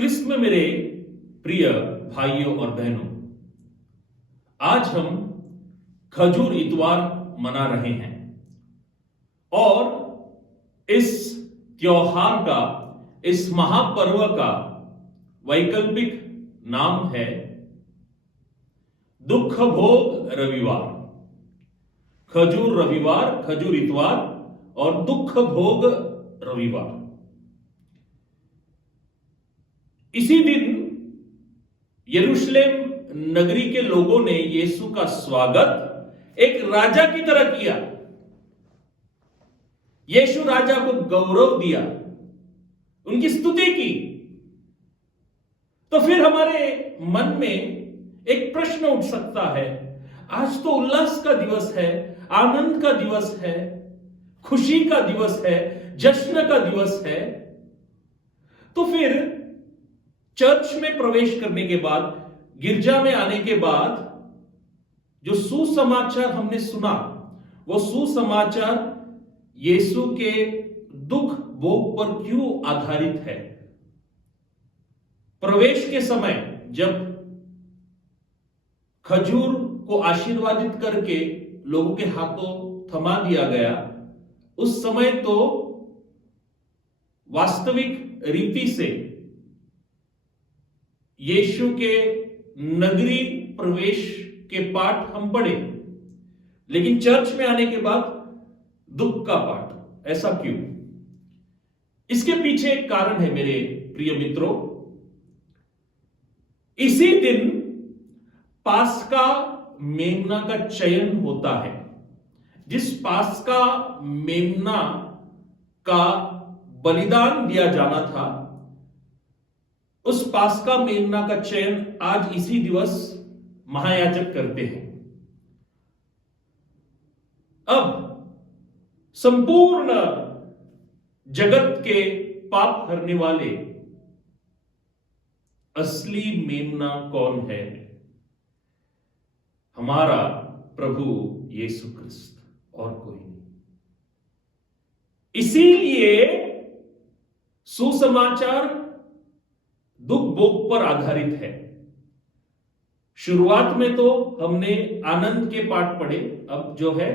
क्रिस्त में मेरे प्रिय भाइयों और बहनों, आज हम खजूर इतवार मना रहे हैं और इस त्योहार का, इस महापर्व का वैकल्पिक नाम है दुख भोग रविवार। खजूर रविवार, खजूर इतवार और दुख भोग रविवार। इसी दिन यरूशलेम नगरी के लोगों ने यीशु का स्वागत एक राजा की तरह किया। यीशु राजा को गौरव दिया, उनकी स्तुति की। तो फिर हमारे मन में एक प्रश्न उठ सकता है, आज तो उल्लास का दिवस है, आनंद का दिवस है, खुशी का दिवस है, जश्न का दिवस है। तो फिर चर्च में प्रवेश करने के बाद, गिरजा में आने के बाद जो सुसमाचार हमने सुना, वो सुसमाचार यीशु के दुख भोग पर क्यों आधारित है? प्रवेश के समय जब खजूर को आशीर्वादित करके लोगों के हाथों थमा दिया गया, उस समय तो वास्तविक रीति से यीशु के नगरी प्रवेश के पाठ हम पढ़े, लेकिन चर्च में आने के बाद दुख का पाठ। ऐसा क्यों? इसके पीछे एक कारण है मेरे प्रिय मित्रों। इसी दिन पास्का मेमना का चयन होता है। जिस पास्का मेमना का बलिदान दिया जाना था, उस पास्का मेमना का चयन आज इसी दिवस महायाजक करते हैं। अब संपूर्ण जगत के पाप हरने वाले असली मेमना कौन है? हमारा प्रभु यीशु क्रिस्त, और कोई नहीं। इसीलिए सुसमाचार दुख भोग पर आधारित है। शुरुआत में तो हमने आनंद के पाठ पढ़े, अब जो है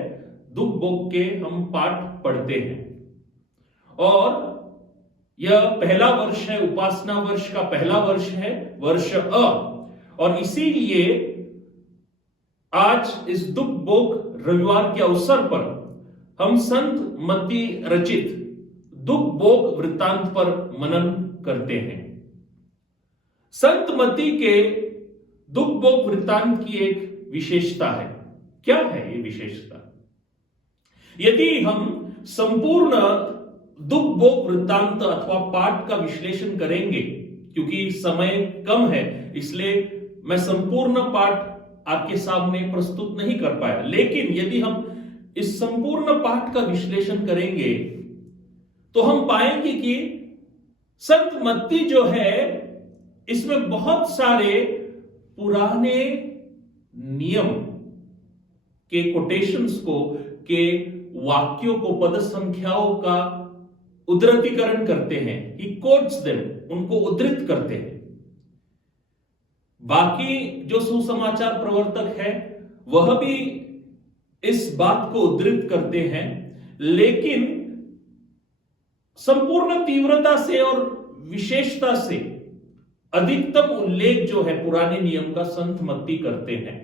दुख भोग के हम पाठ पढ़ते हैं। और यह पहला वर्ष है, उपासना वर्ष का पहला वर्ष है, वर्ष अ। और इसीलिए आज इस दुख भोग रविवार के अवसर पर हम संत मत्ती रचित दुख भोग वृत्तांत पर मनन करते हैं। संत मत्ती के दुख भोग वृत्तांत की एक विशेषता है। क्या है ये विशेषता? यदि हम संपूर्ण दुख भोग वृत्तांत अथवा पाठ का विश्लेषण करेंगे, क्योंकि समय कम है इसलिए मैं संपूर्ण पाठ आपके सामने प्रस्तुत नहीं कर पाया, लेकिन यदि हम इस संपूर्ण पाठ का विश्लेषण करेंगे तो हम पाएंगे कि संत मत्ती जो है, इसमें बहुत सारे पुराने नियम के कोटेशंस को, के वाक्यों को, पद संख्याओं का उद्धृतीकरण करते हैं। ही कोट्स देम, उनको उद्धृत करते हैं। बाकी जो सुसमाचार प्रवर्तक है वह भी इस बात को उद्धृत करते हैं, लेकिन संपूर्ण तीव्रता से और विशेषता से अधिकतम उल्लेख जो है पुराने नियम का संत मत्ती करते हैं।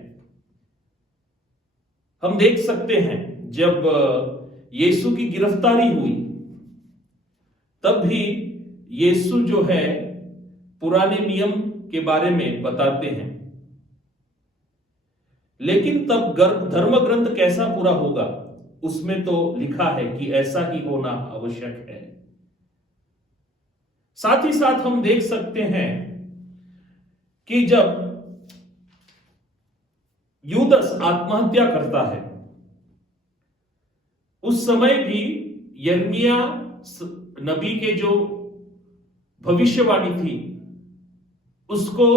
हम देख सकते हैं जब यीशु की गिरफ्तारी हुई, तब भी यीशु जो है पुराने नियम के बारे में बताते हैं, लेकिन तब धर्म ग्रंथ कैसा पूरा होगा उसमें तो लिखा है कि ऐसा ही होना आवश्यक है। साथ ही साथ हम देख सकते हैं कि जब यूदस आत्महत्या करता है, उस समय भी यिर्मयाह नबी के जो भविष्यवाणी थी उसको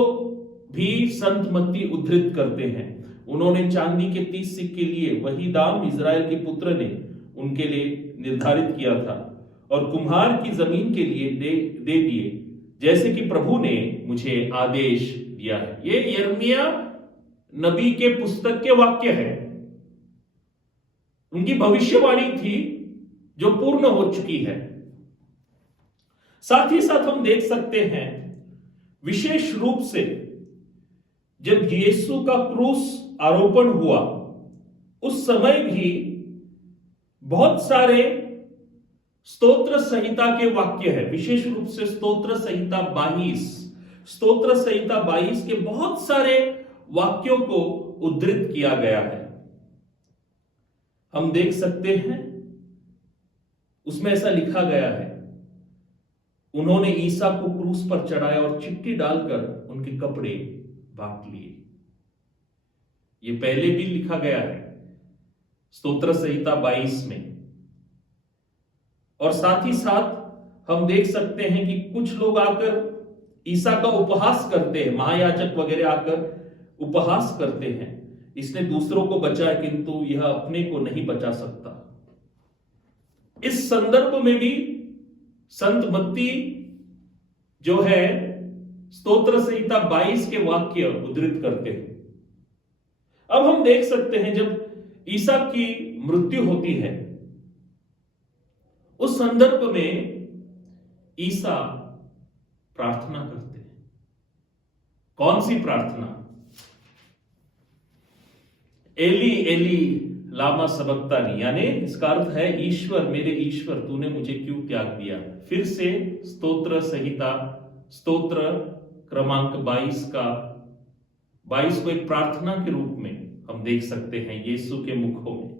भी संत मत्ती उद्धृत करते हैं। उन्होंने चांदी के 30 सिक्के लिए वही दाम इजराइल के पुत्र ने उनके लिए निर्धारित किया था और कुम्हार की जमीन के लिए दे दिए जैसे कि प्रभु ने मुझे आदेश दिया है। ये यिर्मयाह नबी के पुस्तक के वाक्य है, उनकी भविष्यवाणी थी जो पूर्ण हो चुकी है। साथ ही साथ हम देख सकते हैं विशेष रूप से जब यीशु का क्रूस आरोपण हुआ उस समय भी बहुत सारे स्तोत्र संहिता के वाक्य है, विशेष रूप से स्तोत्र संहिता 22 के बहुत सारे वाक्यों को उद्धृत किया गया है। हम देख सकते हैं उसमें ऐसा लिखा गया है, उन्होंने ईसा को क्रूस पर चढ़ाया और चिट्ठी डालकर उनके कपड़े बांट लिए। ये पहले भी लिखा गया है स्तोत्र संहिता 22 में। और साथ ही साथ हम देख सकते हैं कि कुछ लोग आकर ईसा का उपहास करते हैं, महायाजक वगैरह आकर उपहास करते हैं, इसने दूसरों को बचाया किंतु यह अपने को नहीं बचा सकता। इस संदर्भ में भी संत मत्ती जो है स्तोत्र संहिता 22 के वाक्य उद्धृत करते हैं। अब हम देख सकते हैं जब ईसा की मृत्यु होती है उस संदर्भ में ईसा प्रार्थना करते हैं। कौन सी प्रार्थना? एली एली लामा सबक्तानी, यानी इसका अर्थ है ईश्वर मेरे ईश्वर तूने मुझे क्यों त्याग दिया। फिर से स्तोत्र संहिता स्तोत्र क्रमांक 22 को एक प्रार्थना के रूप में हम देख सकते हैं यीशु के मुखों में।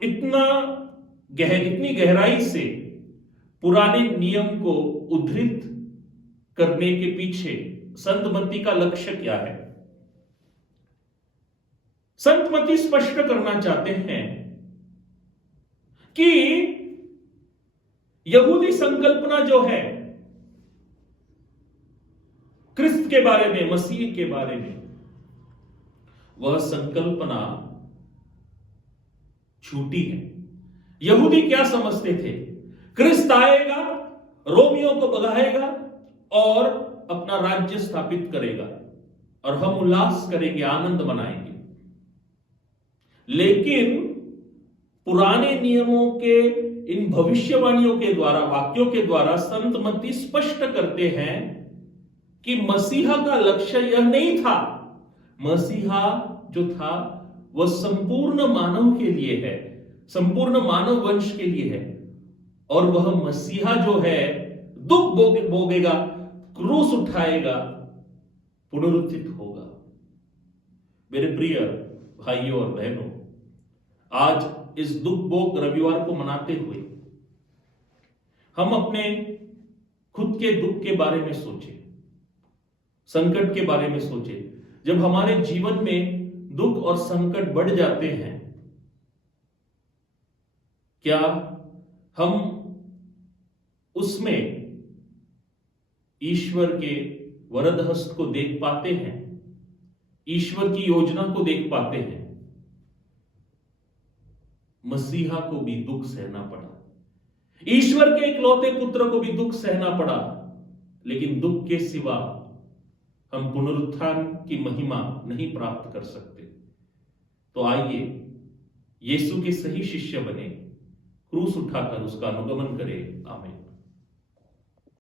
इतनी गहराई से पुराने नियम को उद्धृत करने के पीछे संत मत्ती का लक्ष्य क्या है? संत मत्ती स्पष्ट करना चाहते हैं कि यहूदी संकल्पना जो है क्रिस्त के बारे में, मसीह के बारे में, वह संकल्पना झूठी है। यहूदी क्या समझते थे? क्रिस्त आएगा, रोमियों को भगाएगा और अपना राज्य स्थापित करेगा और हम उल्लास करेंगे, आनंद मनाएंगे। लेकिन पुराने नियमों के इन भविष्यवाणियों के द्वारा, वाक्यों के द्वारा संत मत्ती स्पष्ट करते हैं कि मसीहा का लक्ष्य यह नहीं था। मसीहा जो था वह संपूर्ण मानव के लिए है, संपूर्ण मानव वंश के लिए है। और वह मसीहा जो है दुख भोगेगा, क्रूस उठाएगा, पुनरुत्थित होगा। मेरे प्रिय भाइयों और बहनों, आज इस दुख भोग रविवार को मनाते हुए हम अपने खुद के दुख के बारे में सोचें, संकट के बारे में सोचें। जब हमारे जीवन में दुख और संकट बढ़ जाते हैं, क्या हम उसमें ईश्वर के वरद हस्त को देख पाते हैं, ईश्वर की योजना को देख पाते हैं? मसीहा को भी दुख सहना पड़ा, ईश्वर के इकलौते पुत्र को भी दुख सहना पड़ा, लेकिन दुख के सिवा हम पुनरुत्थान की महिमा नहीं प्राप्त कर सकते। तो आइए यीशु के सही शिष्य बने, क्रूस उठाकर उसका अनुगमन करें। आमीन।